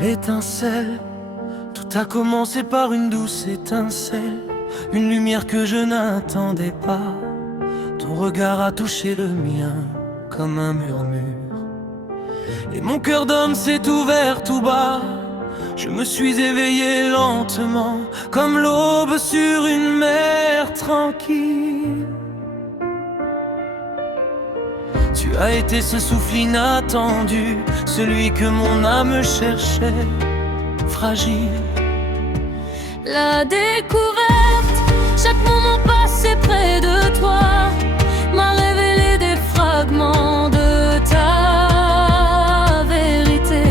L'étincelle, tout a commencé par une douce étincelle, une lumière que je n'attendais pas. Ton regard a touché le mien comme un murmure, et mon cœur d'homme s'est ouvert tout bas. Je me suis éveillé lentement, comme l'aube sur une mer tranquille. Tu as été ce souffle inattendu, celui que mon âme cherchait, fragile. La découverte, chaque moment passé près de toi m'a révélé des fragments de ta vérité.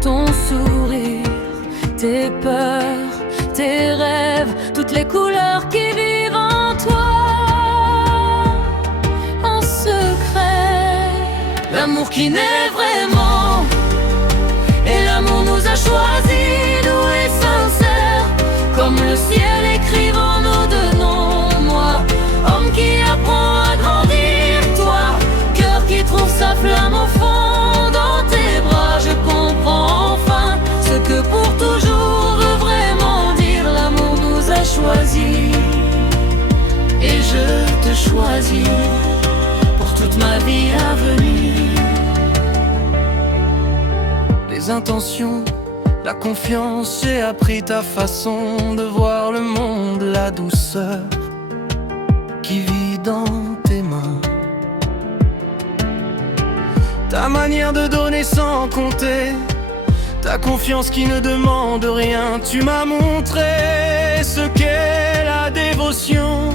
Ton sourire, tes peurs, tes rêves, toutes les couleurs qui vivent en toi. En secret, l'amour qui naît vraiment, et l'amour nous a choisis, doux et sincères, comme le ciel écrivant nos deux noms. Moi, homme qui apprend à grandir, toi, cœur qui trouve sa flamme au fond dans tes bras. Je comprends enfin ce que pour toujours veut vraiment dire. L'amour nous a choisis, et je te choisis pour toute ma vie à venir. Les intentions, la confiance, j'ai appris ta façon de voir le monde, la douceur qui vit dans tes mains, ta manière de donner sans compter, ta confiance qui ne demande rien. Tu m'as montré ce qu'est la dévotion,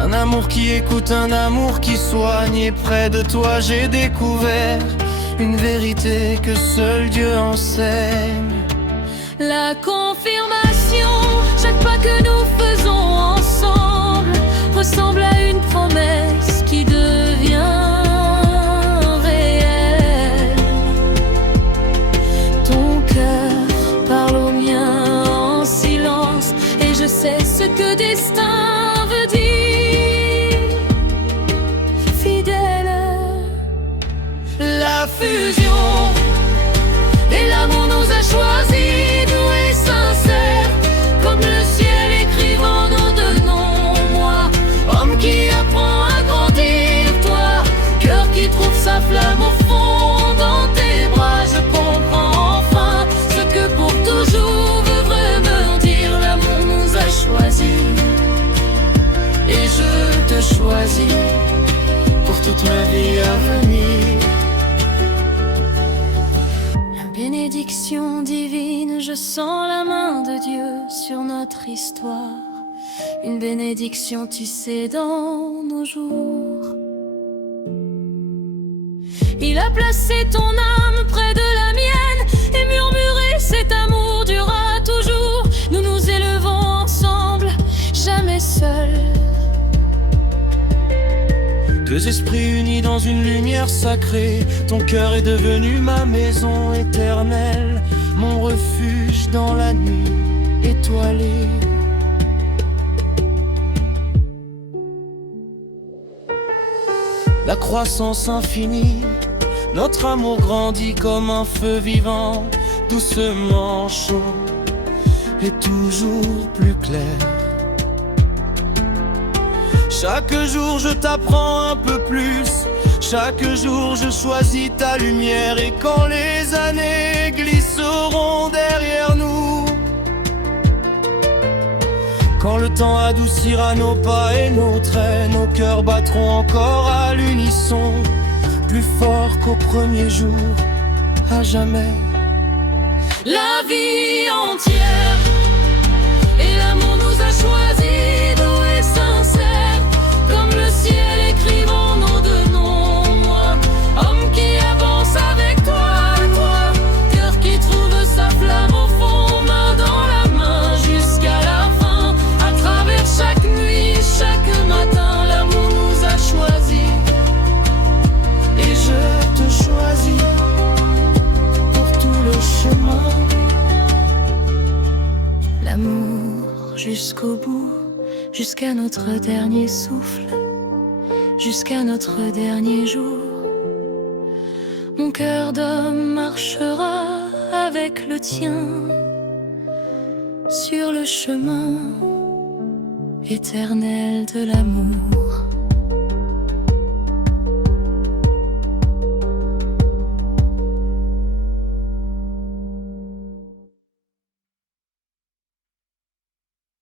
un amour qui écoute, un amour qui soigne. Et près de toi j'ai découvert une vérité que seul Dieu enseigne. La confirmation, chaque pas que nous faisons ensemble ressemble à une promesse qui devient réelle. Ton cœur parle au mien en silence, et je sais ce que destin veut dire. Fidèle, la fusion, et l'amour nous a choisis, doux et sincères, comme le ciel écrivant nos deux noms. Moi, homme qui apprend à grandir, toi, cœur qui trouve sa flamme au fond dans tes bras. Je comprends enfin ce que pour toujours veut vraiment dire. L'amour nous a choisis, et je te choisis pour toute ma vie à venir. Bénédiction divine, je sens la main de Dieu sur notre histoire. Une bénédiction tissée dans nos jours. Il a placé ton âme près de la mienne et murmuré: cet amour durera toujours. Nous nous élevons ensemble, jamais seuls. Deux esprits unis dans une lumière sacrée. Ton cœur est devenu ma maison éternelle, mon refuge dans la nuit étoilée. La croissance infinie, notre amour grandit comme un feu vivant, doucement chaud et toujours plus clair. Chaque jour je t'apprends un peu plus, chaque jour je choisis ta lumière. Et quand les années glisseront derrière nous, quand le temps adoucira nos pas et nos traits, nos cœurs battront encore à l'unisson, plus fort qu'au premier jour, à jamais. La vie entière, et l'amour nous a choisis, doux et sincères, comme le ciel écrivant nos deux noms. Moi, homme qui avance avec toi, toi, cœur qui trouve sa flamme au fond, main dans la main jusqu'à la fin. À travers chaque nuit, chaque matin, l'amour nous a choisis, et je te choisis pour tout le chemin. L'amour jusqu'au bout, jusqu'à notre dernier souffle, jusqu'à notre dernier jour. Mon cœur d'homme marchera avec le tien sur le chemin éternel de l'amour.